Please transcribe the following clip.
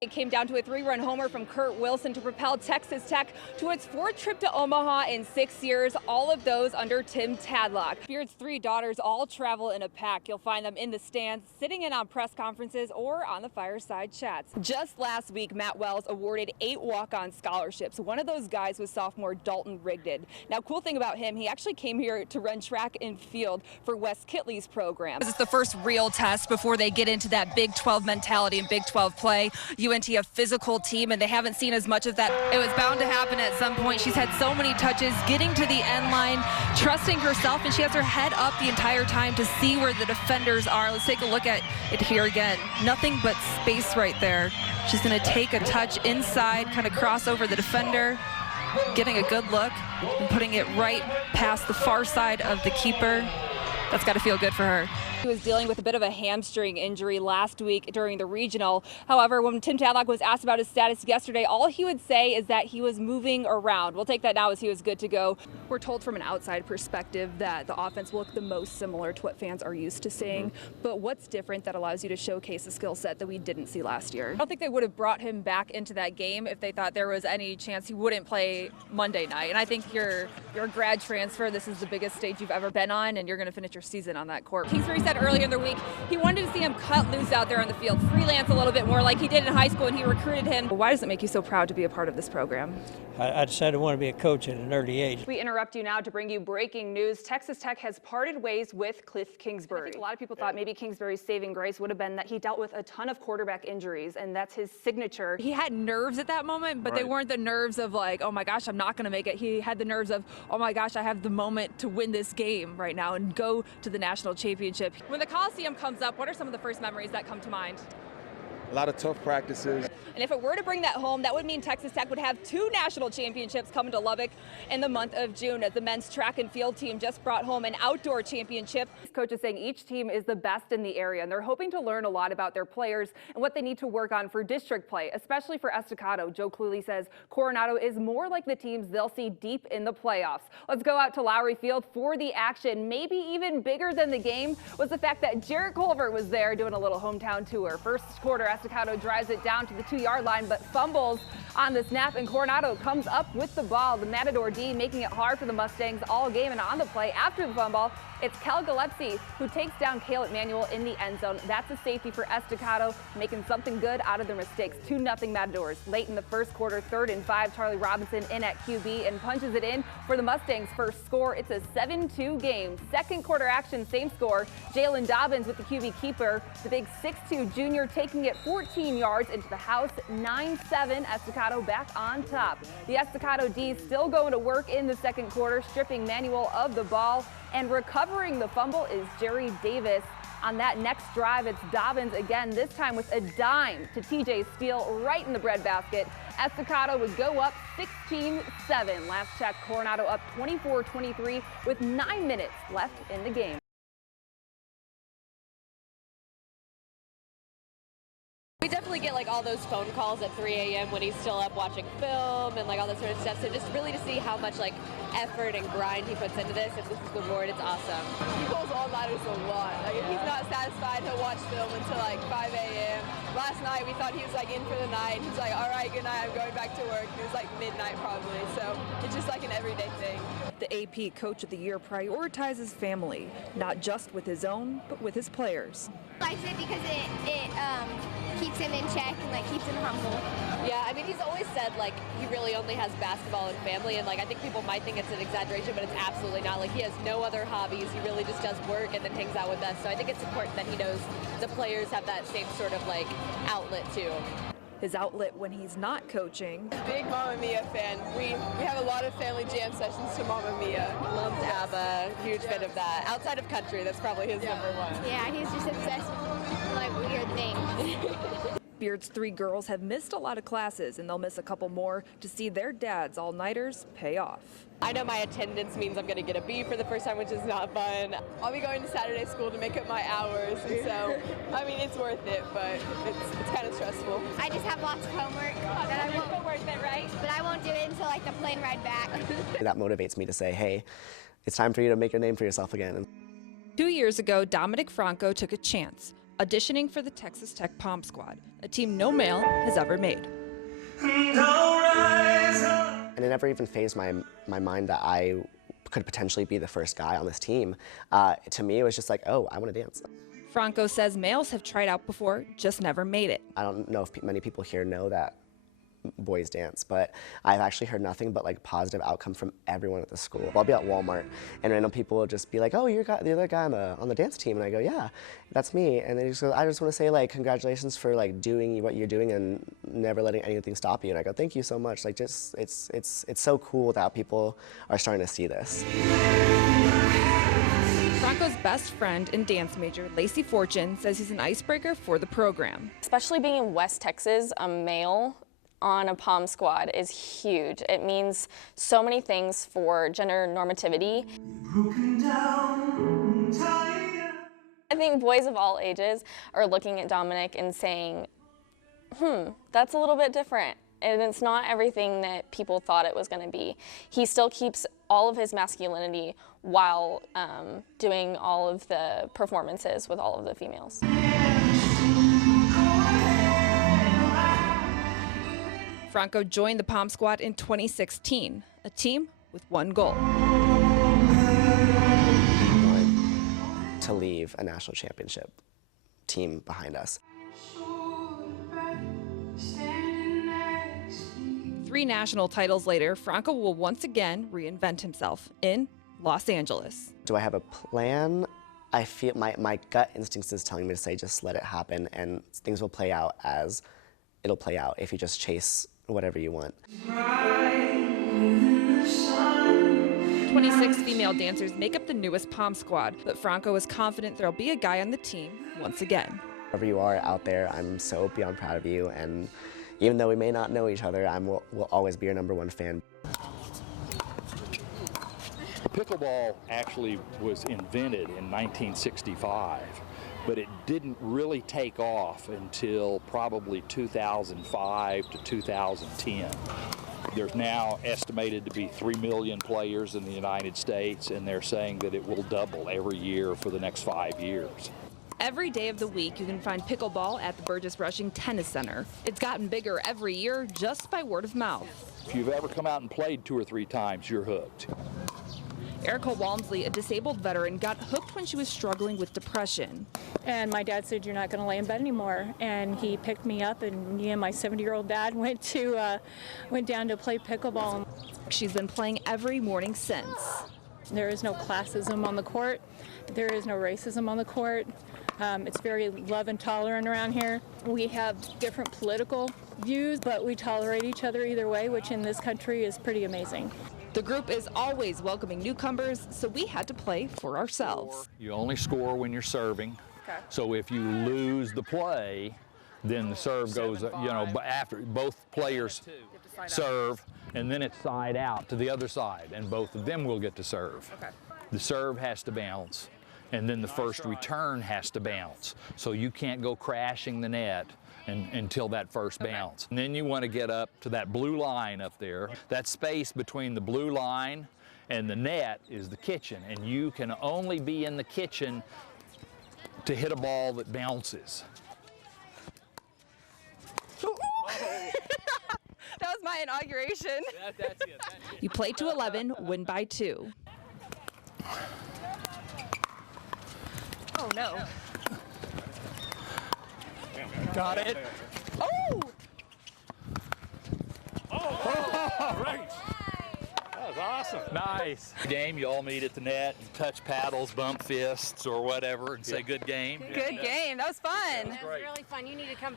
It came down to a 3-run homer from Kurt Wilson to propel Texas Tech to its 4th trip to Omaha in 6 years, all of those under Tim Tadlock. Beard's 3 daughters all travel in a pack. You'll find them in the stands, sitting in on press conferences, or on the fireside chats. Just last week, Matt Wells awarded 8 walk-on scholarships. One of those guys was sophomore Dalton Rigdon. Now, cool thing about him, he actually came here to run track and field for Wes Kitley's program. This is the first real test before they get into that Big 12 mentality and Big 12 play. UNT a physical team, and they haven't seen as much of that. It was bound to happen at some point. She's had so many touches, getting to the end line, trusting herself, and she has her head up the entire time to see where the defenders are. Let's take a look at it here again. Nothing but space right there. She's going to take a touch inside, kind of cross over the defender, getting a good look, and putting it right past the far side of the keeper. That's got to feel good for her. He was dealing with a bit of a hamstring injury last week during the regional. However, when Tim Tadlock was asked about his status yesterday, all he would say is that he was moving around. We'll take that now as he was good to go. We're told from an outside perspective that the offense will look the most similar to what fans are used to seeing. But what's different that allows you to showcase a skill set that we didn't see last year? I don't think they would have brought him back into that game if they thought there was any chance he wouldn't play Monday night. And I think you're a grad transfer. This is the biggest stage you've ever been on, and you're going to finish your season on that court. Kingsbury said earlier in the week he wanted to see him cut loose out there on the field, freelance a little bit more like he did in high school, and he recruited him. Why does it make you so proud to be a part of this program? I decided I want to be a coach at an early age. We interrupt you now to bring you breaking news. Texas Tech has parted ways with Cliff Kingsbury. I think a lot of people thought maybe Kingsbury's saving grace would have been that he dealt with a ton of quarterback injuries, and that's his signature. He had nerves at that moment, but they weren't the nerves of like, oh my gosh, I'm not going to make it. He had the nerves of, oh my gosh, I have the moment to win this game right now and go to the national championship. When the Coliseum comes up, what are some of the first memories that come to mind? A lot of tough practices. And if it were to bring that home, that would mean Texas Tech would have 2 national championships coming to Lubbock in the month of June, as the men's track and field team just brought home an outdoor championship. Coach is saying each team is the best in the area, and they're hoping to learn a lot about their players and what they need to work on for district play, especially for Estacado. Joe Cluley says Coronado is more like the teams they'll see deep in the playoffs. Let's go out to Lowry Field for the action. Maybe even bigger than the game was the fact that Jarrett Culver was there doing a little hometown tour. First quarter, Estacado drives it down to the 2-yard line, but fumbles on the snap, and Coronado comes up with the ball. The Matador D making it hard for the Mustangs all game, and on the play after the fumble, it's Kel Gillespie who takes down Caleb Manuel in the end zone. That's a safety for Estacado, making something good out of their mistakes. 2-0 Matadors. Late in the first quarter, 3rd and 5, Charlie Robinson in at QB and punches it in for the Mustangs' first score. It's a 7-2 game. Second quarter action, same score. Jalen Dobbins with the QB keeper. The big 6'2 junior taking it 14 yards into the house. 9-7, Estacado back on top. The Estacado D still going to work in the second quarter, stripping Manuel of the ball. And recovering the fumble is Jerry Davis. On that next drive, it's Dobbins again, this time with a dime to TJ Steele right in the breadbasket. Estacado would go up 16-7. Last check, Coronado up 24-23 with 9 minutes left in the game. We definitely get like all those phone calls at 3 a.m. when he's still up watching film and like all that sort of stuff. So just really to see how much like effort and grind he puts into this, if this is the reward, it's awesome. He pulls all-nighters a lot. Like if he's not satisfied, he'll watch film until like 5 a.m. Last night we thought he was like in for the night. He's like, all right, good night, I'm going back to work. It was like midnight probably. So it's just like an everyday thing. The AP Coach of the Year prioritizes family, not just with his own, but with his players. I likes it because it keeps him in check and like keeps him humble. Yeah, I mean, he's always said like he really only has basketball and family, and like I think people might think it's an exaggeration, but it's absolutely not. Like he has no other hobbies. He really just does work and then hangs out with us. So I think it's important that he knows the players have that same sort of like outlet too. His outlet when he's not coaching. Big Mamma Mia fan. We have a lot of family jam sessions to Mamma Mia. Loves ABBA, huge fan of that. Outside of country, that's probably his number one. Yeah, he's just obsessed with like weird things. Beard's 3 girls have missed a lot of classes, and they'll miss a couple more to see their dads' all-nighters pay off. I know my attendance means I'm going to get a B for the first time, which is not fun. I'll be going to Saturday school to make up my hours, and so, I mean, it's worth it, but it's kind of stressful. I just have lots of homework that I won't do it until like the plane ride back. That motivates me to say, hey, it's time for you to make a name for yourself again. 2 years ago, Dominic Franco took a chance. auditioning for the Texas Tech Pom Squad, a team no male has ever made. And it never even phased my mind that I could potentially be the first guy on this team. To me, it was just like, oh, I want to dance. Franco says males have tried out before, just never made it. I don't know if many people here know that boys dance, but I've actually heard nothing but like positive outcome from everyone at the school. I'll be at Walmart and random people will just be like, oh, you're the other guy on the dance team, and I go, yeah, that's me. And they just go, I just want to say like congratulations for like doing what you're doing and never letting anything stop you. And I go, thank you so much. Like just it's so cool that people are starting to see this. Franco's best friend and dance major, Lacey Fortune, says he's an icebreaker for the program. Especially being in West Texas, a male on a Pom Squad is huge. It means so many things for gender normativity. I think boys of all ages are looking at Dominic and saying, that's a little bit different. And it's not everything that people thought it was going to be. He still keeps all of his masculinity while doing all of the performances with all of the females. Franco joined the Pom Squad in 2016, a team with one goal. To leave a national championship team behind us. 3 national titles later, Franco will once again reinvent himself in Los Angeles. Do I have a plan? I feel my gut instincts is telling me to say just let it happen and things will play out as it'll play out if you just chase whatever you want. 26 female dancers make up the newest Pom Squad, but Franco is confident there'll be a guy on the team once again. Wherever you are out there, I'm so beyond proud of you, and even though we may not know each other, will always be your #1 fan. Pickleball actually was invented in 1965, but it didn't really take off until probably 2005 to 2010. There's now estimated to be 3 million players in the United States, and they're saying that it will double every year for the next 5 years. Every day of the week, you can find pickleball at the Burgess Rushing Tennis Center. It's gotten bigger every year just by word of mouth. If you've ever come out and played 2 or 3 times, you're hooked. Erica Walmsley, a disabled veteran, got hooked when she was struggling with depression. And my dad said, you're not going to lay in bed anymore. And he picked me up, and me and my 70-year-old dad went down to play pickleball. She's been playing every morning since. There is no classism on the court. There is no racism on the court. It's very love and tolerant around here. We have different political views, but we tolerate each other either way, which in this country is pretty amazing. The group is always welcoming newcomers, so we had to play for ourselves. You only score when you're serving. Okay. So if you lose the play, then the serve goes, after both players serve, and then it's side out to the other side, and both of them will get to serve. Okay. The serve has to bounce, and then the first return has to bounce. So you can't go crashing the net until that first bounce. And then you want to get up to that blue line up there. That space between the blue line and the net is the kitchen, and you can only be in the kitchen to hit a ball that bounces. That was my inauguration. That's it. You play to 11, win by 2. Oh no. Got it. Oh! Oh, great. That was awesome. Nice. Game, you all meet at the net, and touch paddles, bump fists, or whatever, and say good game. Good game. That was fun. That was really fun. You need to come back.